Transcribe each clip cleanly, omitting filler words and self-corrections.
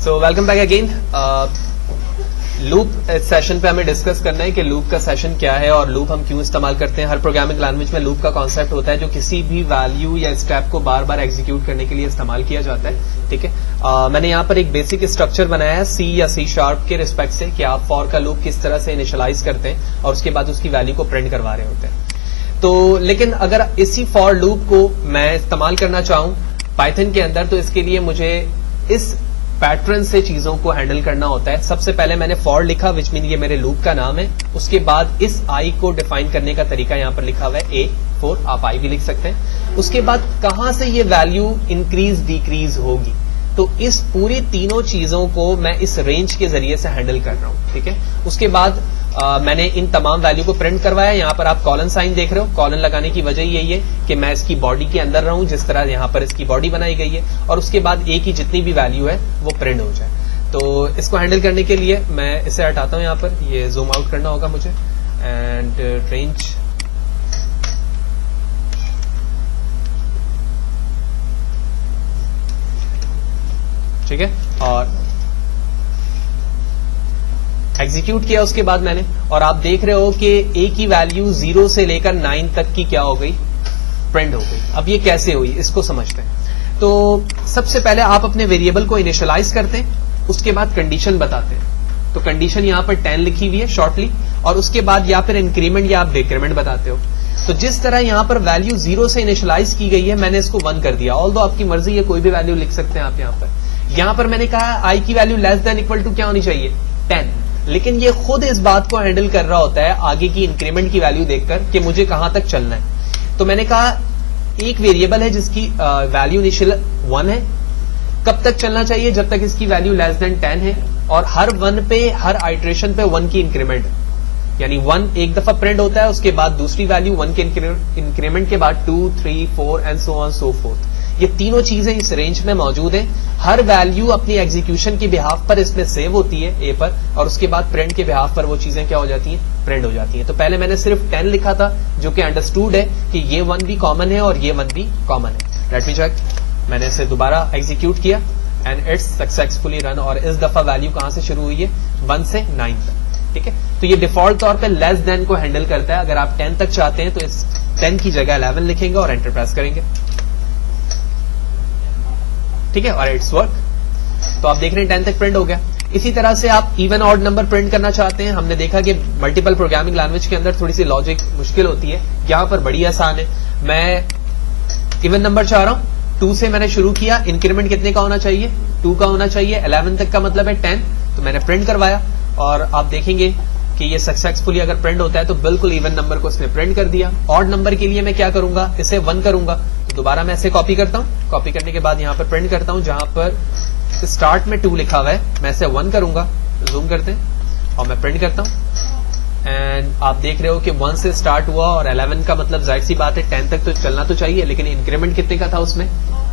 So welcome back again. Loop session पे हमें discuss करना है कि लूप का सेशन क्या है और लूप हम क्यों इस्तेमाल करते हैं। हर प्रोग्रामिंग लैंग्वेज में लूप का कॉन्सेप्ट होता है जो किसी भी वैल्यू या स्टेप को बार बार एग्जीक्यूट करने के लिए इस्तेमाल किया जाता है। ठीक है, मैंने यहाँ पर एक बेसिक स्ट्रक्चर बनाया है सी या सी शार्प के रिस्पेक्ट से कि आप फॉर का लूप किस तरह से इनिशियलाइज करते हैं और उसके बाद उसकी वैल्यू को प्रिंट करवा रहे होते हैं। तो लेकिन अगर इसी फॉर लूप को मैं इस्तेमाल करना चाहूं पाइथन के अंदर, तो इसके लिए मुझे इस पैटर्न से चीजों को हैंडल करना होता है। सबसे पहले मैंने फॉर लिखा, विच मीन ये मेरे लूप का नाम है। उसके बाद इस आई को डिफाइन करने का तरीका यहाँ पर लिखा हुआ है A4, आप आई भी लिख सकते हैं। उसके बाद कहां से ये वैल्यू इंक्रीज डिक्रीज होगी, तो इस पूरी तीनों चीजों को मैं इस रेंज के जरिए से हैंडल कर रहा हूं। ठीक है, उसके बाद मैंने इन तमाम वैल्यू को प्रिंट करवाया। यहाँ पर आप कॉलन साइन देख रहे हो। कॉलन लगाने की वजह यही है कि मैं इसकी बॉडी के अंदर रहूं, जिस तरह यहाँ पर इसकी बॉडी बनाई गई है, और उसके बाद ए की जितनी भी वैल्यू है वो प्रिंट हो जाए। तो इसको हैंडल करने के लिए मैं इसे हटाता हूं। यहाँ पर ये जूम आउट करना होगा मुझे एंड रेंज ठीक है, और एग्जीक्यूट किया उसके बाद मैंने, और आप देख रहे हो कि ए की वैल्यू 0 से लेकर 9 तक की क्या हो गई, प्रिंट हो गई। अब ये कैसे हुई इसको समझते हैं। तो सबसे पहले आप अपने वेरिएबल को इनिशियलाइज करते हैं, उसके बाद कंडीशन बताते हैं। तो कंडीशन यहाँ पर 10 लिखी हुई है शॉर्टली, और उसके बाद या फिर इंक्रीमेंट या आप डिक्रीमेंट बताते हो। तो जिस तरह यहाँ पर वैल्यू 0 से इनिशियलाइज की गई है, मैंने इसको 1 कर दिया। ऑल्दो आपकी मर्जी है, कोई भी वैल्यू लिख सकते हैं आप। यहाँ पर मैंने कहा आई की value less than equal to क्या होनी चाहिए, 10। लेकिन ये खुद इस बात को हैंडल कर रहा होता है आगे की इंक्रीमेंट की वैल्यू देखकर कि मुझे कहां तक चलना है। तो मैंने कहा एक वेरिएबल है जिसकी वैल्यू इनिशियल 1 है, कब तक चलना चाहिए, जब तक इसकी वैल्यू लेस देन 10 है, और हर 1 पे, हर आइट्रेशन पे 1 की इंक्रीमेंट, यानी 1 एक दफा प्रिंट होता है, उसके बाद दूसरी वैल्यू 1 के इंक्रीमेंट के बाद 2, 3, 4 and so on so fourth. ये तीनों चीजें इस रेंज में मौजूद हैं। हर वैल्यू अपनी एग्जीक्यूशन के बिहाफ पर इसमें सेव होती है ए पर, और उसके बाद प्रिंट के बिहाफ पर वो चीजें क्या हो जाती हैं, प्रिंट हो जाती हैं। तो पहले मैंने सिर्फ 10 लिखा था, जो कि अंडरस्टूड है कि ये 1 भी कॉमन है और ये 1 भी कॉमन है। Let me check. मैंने इसे दोबारा एग्जीक्यूट किया एंड इट्स सक्सेसफुली रन, और इस दफा वैल्यू कहां से शुरू हुई है, 1 से 9 तक। ठीक है, तो ये डिफॉल्ट तौर पर लेस देन को हैंडल करता है। अगर आप 10 तक चाहते हैं तो इस 10 की जगह 11 लिखेंगे और एंटर प्रेस करेंगे। ठीक है, और इट्स वर्क। तो आप देख रहे हैं 10 तक प्रिंट हो गया। इसी तरह से आप इवन ऑड नंबर प्रिंट करना चाहते हैं। हमने देखा कि मल्टीपल प्रोग्रामिंग लैंग्वेज के अंदर थोड़ी सी लॉजिक मुश्किल होती है, यहाँ पर बड़ी आसान है। मैं इवन नंबर चाह रहा हूं, 2 से मैंने शुरू किया। इंक्रीमेंट कितने का होना चाहिए, 2 का होना चाहिए। 11 तक का मतलब है 10, तो मैंने प्रिंट करवाया, और आप देखेंगे कि ये सक्सेसफुली अगर प्रिंट होता है तो बिल्कुल इवन नंबर को इसमें प्रिंट कर दिया। ऑड नंबर के लिए मैं क्या करूंगा, इसे 1 करूंगा। तो दोबारा मैं इसे कॉपी करता हूं, कॉपी करने के बाद यहां पर प्रिंट करता हूं, जहां पर स्टार्ट में 2 लिखा हुआ है, मैं इसे 1 करूंगा। जूम करते हैं और मैं प्रिंट करता हूं, एंड आप देख रहे हो कि 1 से स्टार्ट हुआ, और 11 का मतलब जाहिर सी बात है 10 तक तो चलना तो चाहिए, लेकिन इंक्रीमेंट कितने का था, उसमें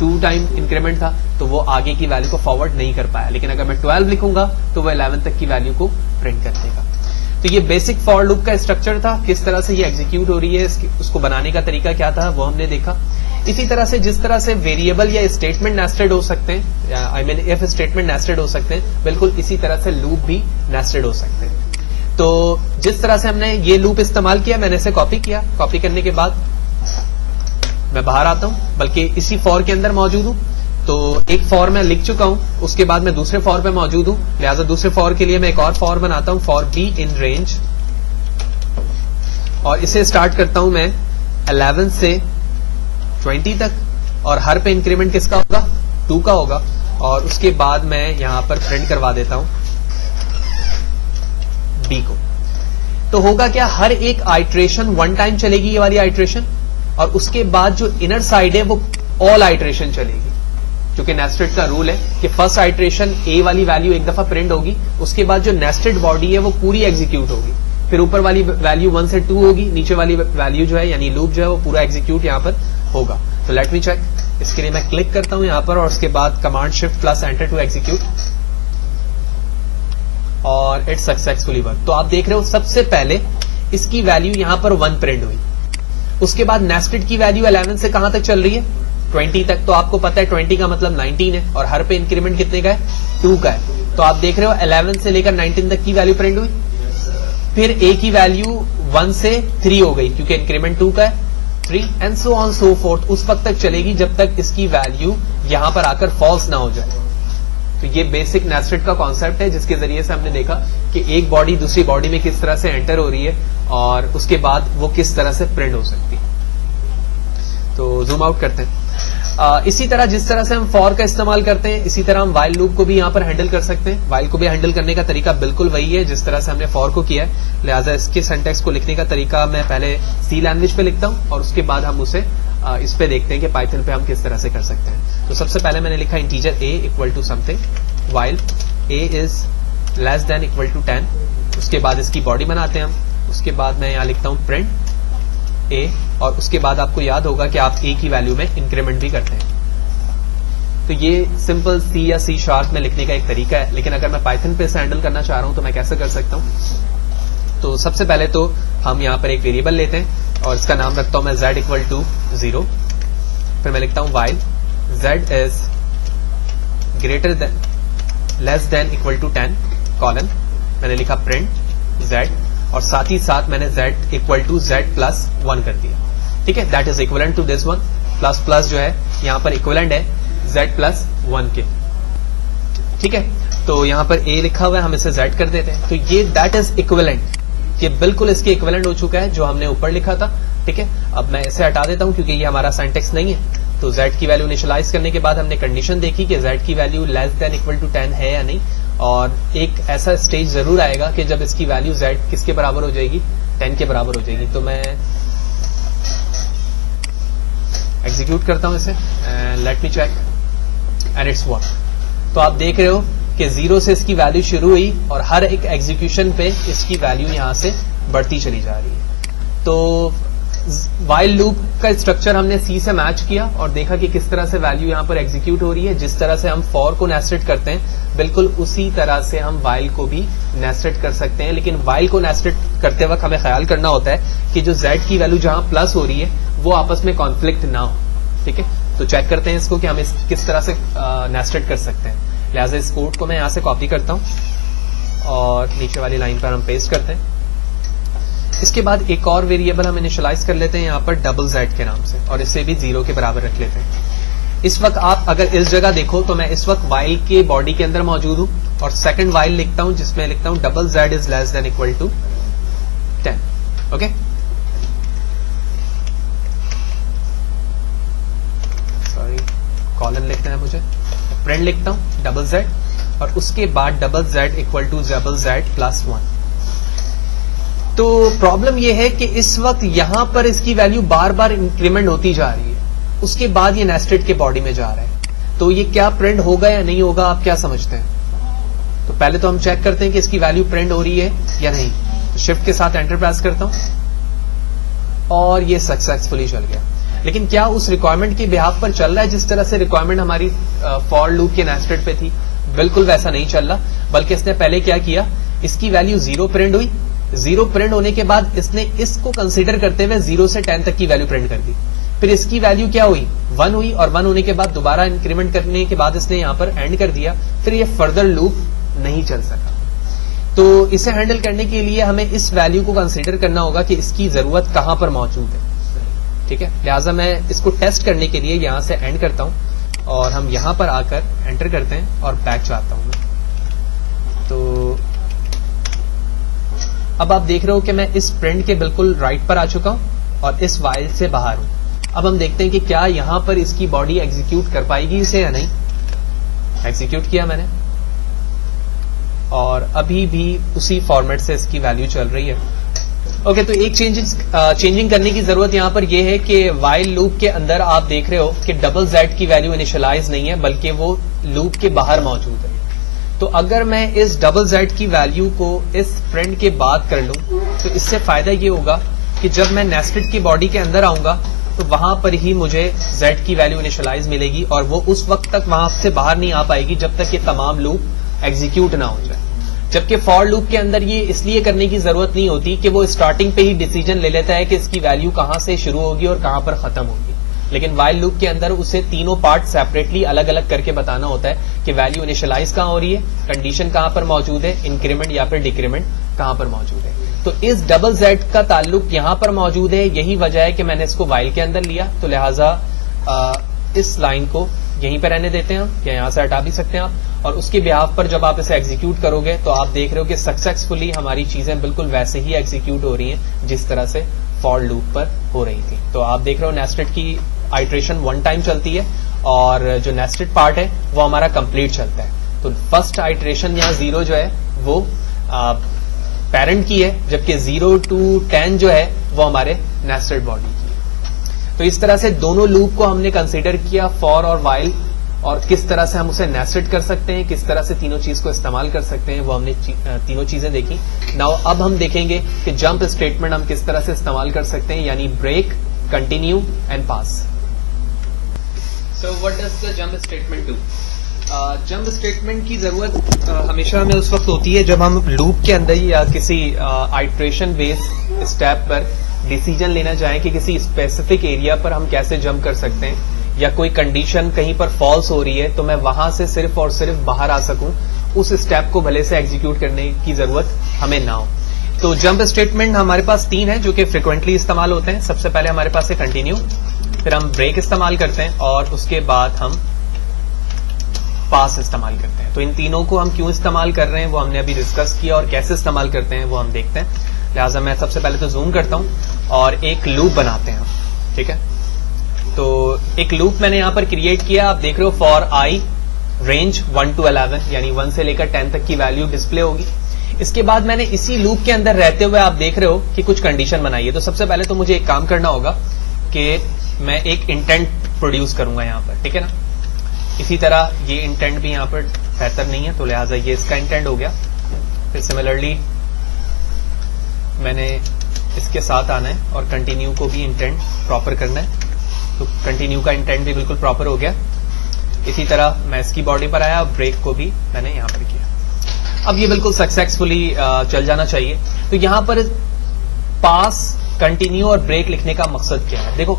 2 टाइम इंक्रीमेंट था, तो वो आगे की वैल्यू को फॉरवर्ड नहीं कर पाया। लेकिन अगर मैं 12 लिखूंगा तो वो 11 तक की वैल्यू को प्रिंट कर देगा। तो ये बेसिक फॉर लूप का स्ट्रक्चर था, किस तरह से ये एग्जीक्यूट हो रही है, उसको बनाने का तरीका क्या था वो हमने देखा। इसी तरह से जिस तरह से वेरिएबल या स्टेटमेंट नेस्टेड हो सकते हैं, I mean if statement nested हो सकते हैं, बिल्कुल इसी तरह से लूप भी नेस्टेड हो सकते हैं। तो जिस तरह से हमने ये लूप इस्तेमाल किया, मैंने इसे कॉपी किया। कॉपी करने के बाद मैं बाहर आता हूं, बल्कि इसी फॉर के अंदर मौजूद हूं। तो एक फॉर मैं लिख चुका हूं, उसके बाद मैं दूसरे फॉर पे मौजूद हूं, लिहाजा दूसरे फॉर के लिए मैं एक और फॉर बनाता हूं, फॉर बी इन रेंज, और इसे स्टार्ट करता हूं मैं 11 से 20 तक, और हर पे इंक्रीमेंट किसका होगा, 2 का होगा। और उसके बाद मैं यहां पर प्रिंट करवा देता हूं बी को। तो होगा क्या, हर एक आइट्रेशन 1 टाइम चलेगी, ये वाली आइट्रेशन, और उसके बाद जो इनर साइड है वो ऑल आइट्रेशन चलेगी, क्योंकि नेस्टेड का रूल है कि फर्स्ट आइट्रेशन ए वाली वैल्यू एक दफा प्रिंट होगी, उसके बाद जो नेस्टेड बॉडी है वो पूरी एग्जीक्यूट होगी, फिर ऊपर वाली वैल्यू 1 से 2 होगी, नीचे वाली वैल्यू जो है यानी लूप जो है वो पूरा एग्जीक्यूट यहां पर होगा। तो लेट मी चेक। इसके लिए मैं क्लिक करता हूं यहां पर, और उसके बाद command shift plus enter to execute, और इट्स सक्सेसफुली वर्क। तो आप देख रहे हो सबसे पहले इसकी वैल्यू यहां पर 1 प्रिंट हुई, उसके बाद नेस्टेड की वैल्यू 11 से कहां तक चल रही है, 20 तक। तो आपको पता है 20 का मतलब 19 है, और हर पे इंक्रीमेंट कितने का है, 2 का है, तो आप देख रहे हो 11 से लेकर 19 तक की वैल्यू प्रिंट हुई। फिर ए की वैल्यू 1 से 3 हो गई क्योंकि इंक्रीमेंट 2 का है, 3 and so on so fourth, उस वक्त तक चलेगी जब तक इसकी वैल्यू यहां पर आकर फॉल्स ना हो जाए। तो ये बेसिक नेस्टेड का कॉन्सेप्ट है जिसके जरिए से हमने देखा कि एक बॉडी दूसरी बॉडी में किस तरह से एंटर हो रही है और उसके बाद वो किस तरह से प्रिंट हो सकती है। तो जूम आउट करते हैं। इसी तरह जिस तरह से हम फॉर का इस्तेमाल करते हैं, इसी तरह हम वाइल लूप को भी यहां पर हैंडल कर सकते हैं। वाइल को भी हैंडल करने का तरीका बिल्कुल वही है जिस तरह से हमने फॉर को किया है, लिहाजा इसके सिंटैक्स को लिखने का तरीका मैं पहले सी लैंग्वेज पे लिखता हूं और उसके बाद हम उसे इस पे देखते हैं कि पाइथन पे हम किस तरह से कर सकते हैं। तो सबसे पहले मैंने लिखा integer a equal to something, while a is less than equal to 10, उसके बाद इसकी बॉडी बनाते हैं हम, उसके बाद मैं यहाँ लिखता हूँ प्रिंट a, और उसके बाद आपको याद होगा कि आप a की वैल्यू में इंक्रीमेंट भी करते हैं। तो ये सिंपल C या C# में लिखने का एक तरीका है, लेकिन अगर मैं पाइथन पे इसे हैंडल करना चाह रहा हूं तो मैं कैसे कर सकता हूं। तो सबसे पहले तो हम यहां पर एक वेरिएबल लेते हैं और इसका नाम रखता हूं मैं z इक्वल टू 0। फिर मैं लिखता हूं while z is greater than less than equal to 10 colon, मैंने लिखा प्रिंट z और साथ ही साथ मैंने z equal to z plus 1 कर दिया। ठीक है, that is equivalent to this one, plus plus जो है यहां पर इक्वलेंट है z प्लस 1 के। ठीक है, तो यहां पर a लिखा हुआ है, हम इसे z कर देते हैं। तो ये दैट इज इक्वलेंट, ये बिल्कुल इसके इक्विवेलेंट हो चुका है जो हमने ऊपर लिखा था। ठीक है, अब मैं इसे हटा देता हूं क्योंकि ये हमारा सिंटैक्स नहीं है। तो z की वैल्यू इनिशियलाइज करने के बाद हमने कंडीशन देखी कि z की value less than equal to 10 है या नहीं, और एक ऐसा स्टेज जरूर आएगा कि जब इसकी वैल्यू z किसके बराबर हो जाएगी, 10 के बराबर हो जाएगी। तो मैं एग्जीक्यूट करता हूं इसे, let me check and it's work. तो आप देख रहे हो कि 0 से इसकी वैल्यू शुरू हुई और हर एक एग्जीक्यूशन पे इसकी वैल्यू यहां से बढ़ती चली जा रही है। तो वाइल लूप का स्ट्रक्चर हमने सी से मैच किया और देखा कि किस तरह से वैल्यू यहां पर एग्जीक्यूट हो रही है। जिस तरह से हम फॉर को नेस्टेड करते हैं बिल्कुल उसी तरह से हम वाइल को भी नेस्टेड कर सकते हैं, लेकिन वाइल को नेस्टेड करते वक्त हमें ख्याल करना होता है कि जो z की वैल्यू जहां प्लस हो रही है वो आपस में कॉन्फ्लिक्ट ना हो। ठीक है, तो चेक करते हैं इसको कि हम किस तरह से नेस्टेड कर सकते हैं। लिहाजा इस कोड को मैं यहां से कॉपी करता हूं और नीचे वाली लाइन पर हम पेस्ट करते हैं। इसके बाद एक और वेरिएबल हम इनिशियलाइज कर लेते हैं यहां पर डबल z के नाम से, और इसे भी 0 के बराबर रख लेते हैं। इस वक्त आप अगर इस जगह देखो तो मैं इस वक्त वाइल के बॉडी के अंदर मौजूद हूं और सेकंड वाइल लिखता हूं जिसमें लिखता हूं double z is less than equal to 10। Okay, sorry colon लिखना है मुझे, प्रिंट लिखता हूं डबल z और उसके बाद double z equal to double z plus 1। तो प्रॉब्लम यह है कि इस वक्त यहां पर इसकी वैल्यू बार बार इंक्रीमेंट होती जा रही है, उसके बाद ये नेस्टेड के बॉडी में जा रहा है। तो ये क्या प्रिंट होगा या नहीं होगा, आप क्या समझते हैं? तो पहले तो हम चेक करते हैं कि इसकी वैल्यू प्रिंट हो रही है या नहीं। तो शिफ्ट के साथ एंटर प्रेस करता हूं और ये सक्सेसफुली चल गया। लेकिन क्या उस रिक्वायरमेंट के बिहाफ पर चल रहा है जिस तरह से रिक्वायरमेंट हमारी फॉर लूप के नेस्टेड पे थी? बिल्कुल वैसा नहीं चल रहा, बल्कि इसने पहले क्या किया, इसकी वैल्यू 0 प्रिंट हुई, 0 प्रिंट होने के बाद इसने इसको कंसीडर करते हुए 0 से 10 तक की वैल्यू प्रिंट कर दी। फिर इसकी वैल्यू क्या हुई, 1 हुई, और 1 होने के बाद दोबारा इंक्रीमेंट करने के बाद इसने यहां पर एंड कर दिया। फिर ये फर्दर लूप नहीं चल सका। तो इसे हैंडल करने के लिए हमें इस वैल्यू को कंसीडर करना होगा कि इसकी जरूरत कहां पर मौजूद है। ठीक है, लिहाजा मैं इसको टेस्ट करने के लिए यहां से एंड करता हूं और हम यहां पर आकर एंटर करते हैं और बैक चाहता हूं मैं। तो अब आप देख रहे हो कि मैं इस प्रिंट के बिल्कुल राइट पर आ चुका हूं और इस वाइल से बाहर हूं। अब हम देखते हैं कि क्या यहां पर इसकी बॉडी एग्जीक्यूट कर पाएगी इसे या नहीं। एग्जीक्यूट किया मैंने और अभी भी उसी फॉर्मेट से इसकी वैल्यू चल रही है। ओके, तो एक चेंजिंग करने की जरूरत यहां पर यह है कि वाइल लूप के अंदर आप देख रहे हो कि डबल z की वैल्यू इनिशियलाइज नहीं है बल्कि वो लूप के बाहर मौजूद है। तो अगर मैं इस डबल z की वैल्यू को इस प्रिंट के बाद कर लूं तो इससे फायदा ये होगा कि जब मैं नेस्टेड की बॉडी के अंदर आऊंगा तो वहां पर ही मुझे z की वैल्यू इनिशियलाइज मिलेगी और वो उस वक्त तक वहां से बाहर नहीं आ पाएगी जब तक ये तमाम लूप एग्जीक्यूट ना हो जाए। जबकि फॉर लूप के अंदर ये इसलिए करने की जरूरत नहीं होती कि वो स्टार्टिंग पे ही डिसीजन ले लेता है कि इसकी वैल्यू कहां से शुरू होगी और कहां पर खत्म होगी। लेकिन व्हाइल लूप के अंदर उसे तीनों पार्ट सेपरेटली अलग अलग करके बताना होता है कि वैल्यू इनिशियलाइज कहां हो रही है, कंडीशन कहां पर मौजूद है, इंक्रीमेंट या फिर डिक्रीमेंट कहां पर मौजूद है। तो इस डबल जेड का ताल्लुक यहां पर मौजूद है, यही वजह है कि मैंने इसको व्हाइल के अंदर लिया। तो लिहाजा इस लाइन को यहीं पर रहने देते हैं हम, या यहां से हटा भी सकते हैं आप। और उसके बिहाफ पर जब आप इसे एग्जीक्यूट करोगे तो आप देख रहे हो कि सक्सेसफुली हमारी चीजें बिल्कुल वैसे ही एग्जीक्यूट हो रही हैं जिस तरह से फॉर लूप पर हो रही थी। तो आप देख रहे हो नेस्टेड की आइट्रेशन 1 टाइम चलती है और जो नेस्टेड पार्ट है वो हमारा कंप्लीट चलता है। तो फर्स्ट आइट्रेशन यहाँ 0 जो है वो पेरेंट की है, जबकि 0 to 10 जो है वो हमारे नेस्टेड बॉडी की है। तो इस तरह से दोनों लूप को हमने कंसीडर किया, फॉर और व्हाइल, और किस तरह से हम उसे नेस्टेड कर सकते हैं, किस तरह से तीनों चीज को इस्तेमाल कर सकते हैं, वो हमने तीनों चीजें देखी। नाउ अब हम देखेंगे कि जंप स्टेटमेंट हम किस तरह से इस्तेमाल कर सकते हैं, यानी break, continue and pass. So what does the jump statement do? Jump statement की जरूरत हमेशा हमें उस वक्त होती है जब हम लूप के अंदर या किसी आइट्रेशन बेस्ड स्टेप पर डिसीजन लेना चाहें कि किसी स्पेसिफिक एरिया पर हम कैसे जंप कर सकते हैं, या कोई कंडीशन कहीं पर फॉल्स हो रही है तो मैं वहां से सिर्फ और सिर्फ बाहर आ सकूं, उस स्टेप को भले से एग्जीक्यूट करने की जरूरत हमें ना हो। तो जंप स्टेटमेंट हमारे पास 3 है जो कि फ्रिक्वेंटली इस्तेमाल होते हैं। सबसे पहले हमारे पास है कंटिन्यू, फिर हम ब्रेक इस्तेमाल करते हैं और उसके बाद हम पास इस्तेमाल करते हैं। तो इन तीनों को हम क्यों इस्तेमाल कर रहे हैं वो हमने अभी डिस्कस किया, और कैसे इस्तेमाल करते हैं वो हम देखते हैं। लिहाजा मैं सबसे पहले तो जूम करता हूं और एक लूप बनाते हैं, ठीक है। तो एक लूप मैंने यहां पर क्रिएट किया, आप देख रहे हो फॉर आई रेंज 1 to 11, यानी 1 से लेकर 10 तक की वैल्यू डिस्प्ले होगी। इसके बाद मैंने इसी लूप के अंदर रहते हुए आप देख रहे हो कि कुछ कंडीशन बनाई है। तो सबसे पहले तो मुझे एक काम करना होगा कि मैं एक इंटेंट प्रोड्यूस करूंगा यहां पर, ठीक है ना। इसी तरह ये इंटेंट भी यहां पर बेहतर नहीं है, तो लिहाजा ये इसका इंटेंट हो गया। फिर सिमिलरली मैंने इसके साथ आना है और कंटिन्यू को भी इंटेंट प्रॉपर करना है, तो कंटिन्यू का इंटेंट भी बिल्कुल प्रॉपर हो गया। इसी तरह मैं इसकी बॉडी पर आया, ब्रेक को भी मैंने यहां पर किया। अब ये बिल्कुल सक्सेसफुली चल जाना चाहिए। तो यहां पर पास, कंटिन्यू और ब्रेक लिखने का मकसद क्या है? देखो,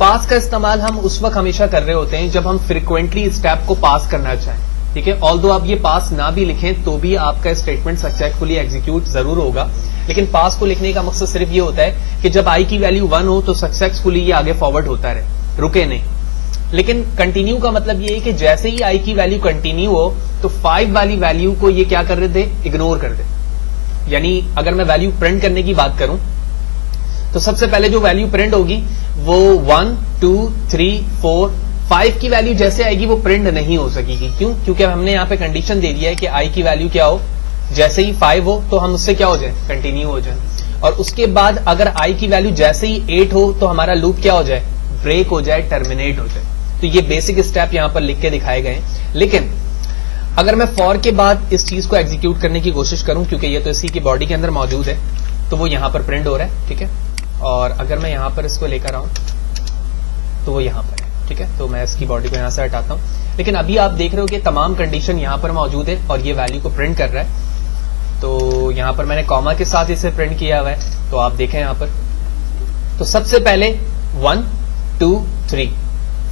पास का इस्तेमाल हम उस वक्त हमेशा कर रहे होते हैं जब हम फ्रिक्वेंटली स्टेप को पास करना चाहें, ठीक है। ऑल्दो आप ये पास ना भी लिखें तो भी आपका स्टेटमेंट सक्सेसफुली एग्जीक्यूट जरूर होगा, लेकिन पास को लिखने का मकसद सिर्फ ये होता है कि जब आई की वैल्यू 1 हो तो सक्सेसफुली ये आगे फॉरवर्ड होता रहे, रुके नहीं। लेकिन कंटिन्यू का मतलब ये है कि जैसे ही आई की वैल्यू कंटिन्यू हो तो 5 वाली वैल्यू को ये क्या कर रहे थे, इग्नोर कर दे। यानी अगर मैं वैल्यू प्रिंट करने की बात करूं तो सबसे पहले जो वैल्यू प्रिंट होगी वो 1, 2, 3, 4, 5 की वैल्यू जैसे आएगी वो प्रिंट नहीं हो सकेगी। क्यों? क्योंकि हमने यहां पे कंडीशन दे दिया है कि आई की वैल्यू क्या हो, जैसे ही 5 हो तो हम उससे क्या हो जाए, कंटिन्यू हो जाए। और उसके बाद अगर आई की वैल्यू जैसे ही 8 हो तो हमारा लूप क्या हो जाए, ब्रेक हो जाए, टर्मिनेट हो जाए। तो ये बेसिक स्टेप यहां पर लिख के दिखाए गए हैं। लेकिन अगर मैं फॉर के बाद इस चीज को एग्जीक्यूट करने की कोशिश करूं, क्योंकि ये तो इसी की बॉडी के अंदर मौजूद है, तो वो यहां पर प्रिंट हो रहा है, ठीक है। और अगर मैं यहां पर इसको लेकर आऊं तो वो यहां पर है, ठीक है। तो मैं इसकी बॉडी को यहां से हटाता हूं। लेकिन अभी आप देख रहे हो कि तमाम कंडीशन यहां पर मौजूद है और ये वैल्यू को प्रिंट कर रहा है। तो यहां पर मैंने कॉमा के साथ इसे प्रिंट किया हुआ है, तो आप देखें यहां पर। तो सबसे पहले 1, 2, 3,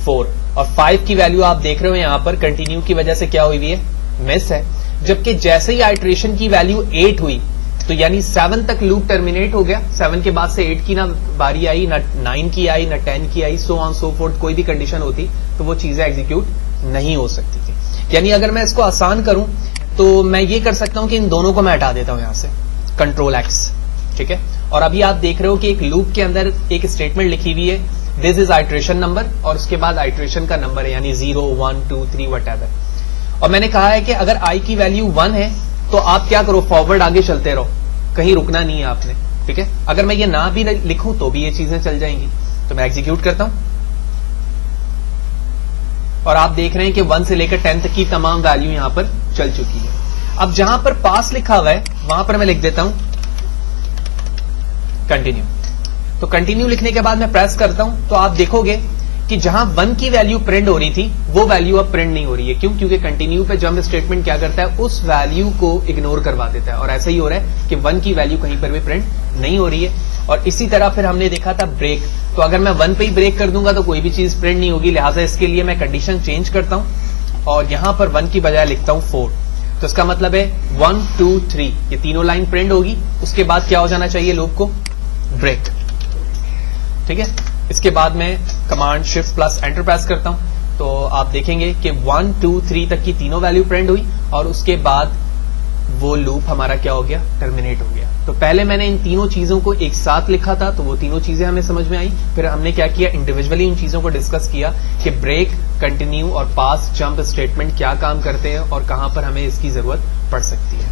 4 और 5 की वैल्यू आप देख रहे हो यहां पर कंटिन्यू की वजह से क्या हुई है, मिस है। जबकि जैसे ही आइट्रेशन की वैल्यू 8 हुई तो यानी 7 तक लूप टर्मिनेट हो गया। 7 के बाद से 8 की ना बारी आई, ना 9 की आई, ना 10 की आई, सो ऑन सो फोर्थ। कोई भी कंडीशन होती तो वो चीजें एग्जीक्यूट नहीं हो सकती थी। यानी अगर मैं इसको आसान करूं तो मैं ये कर सकता हूं कि इन दोनों को मैं हटा देता हूं यहां से, कंट्रोल एक्स, ठीक है। और अभी आप देख रहे हो कि एक लूप के अंदर एक स्टेटमेंट लिखी हुई है, दिस इज आइट्रेशन नंबर, और उसके बाद आइट्रेशन का नंबर है, यानी 0, 1, 2, 3 वटएवर। और मैंने कहा है कि अगर आई की वैल्यू 1 है तो आप क्या करो, फॉरवर्ड आगे चलते रहो, कहीं रुकना नहीं है आपने, ठीक है। अगर मैं ये ना भी लिखूं तो भी ये चीजें चल जाएंगी। तो मैं एग्जीक्यूट करता हूं और आप देख रहे हैं कि 1 से लेकर 10 तक की तमाम वैल्यू यहां पर चल चुकी है। अब जहां पर पास लिखा हुआ है वहां पर मैं लिख देता हूं कंटिन्यू। तो कंटिन्यू लिखने के बाद मैं प्रेस करता हूं तो आप देखोगे कि जहां 1 की वैल्यू प्रिंट हो रही थी वो वैल्यू अब प्रिंट नहीं हो रही है। क्यों? क्योंकि कंटिन्यू पे जंप स्टेटमेंट क्या करता है, उस वैल्यू को इग्नोर करवा देता है। और ऐसा ही हो रहा है कि 1 की वैल्यू कहीं पर भी प्रिंट नहीं हो रही है। और इसी तरह फिर हमने देखा था ब्रेक, तो अगर मैं 1 पे ही ब्रेक कर दूंगा तो कोई भी चीज प्रिंट नहीं होगी, लिहाजा इसके लिए मैं कंडीशन चेंज करता हूं और यहां पर 1 की बजाय लिखता हूं 4। तो इसका मतलब है 1 2 3 ये तीनों लाइन प्रिंट होगी, उसके बाद क्या हो जाना चाहिए लूप को, ब्रेक। ठीक है, इसके बाद मैं command shift plus enter press करता हूं तो आप देखेंगे कि 1 2 3 तक की तीनों वैल्यू प्रिंट हुई और उसके बाद वो लूप हमारा क्या हो गया, टर्मिनेट हो गया। तो पहले मैंने इन तीनों चीजों को एक साथ लिखा था तो वो तीनों चीजें हमें समझ में आई, फिर हमने क्या किया, इंडिविजुअली उन चीजों को डिस्कस किया कि ब्रेक, कंटिन्यू और पास जंप स्टेटमेंट क्या काम करते हैं और कहां पर हमें इसकी जरूरत पड़ सकती है।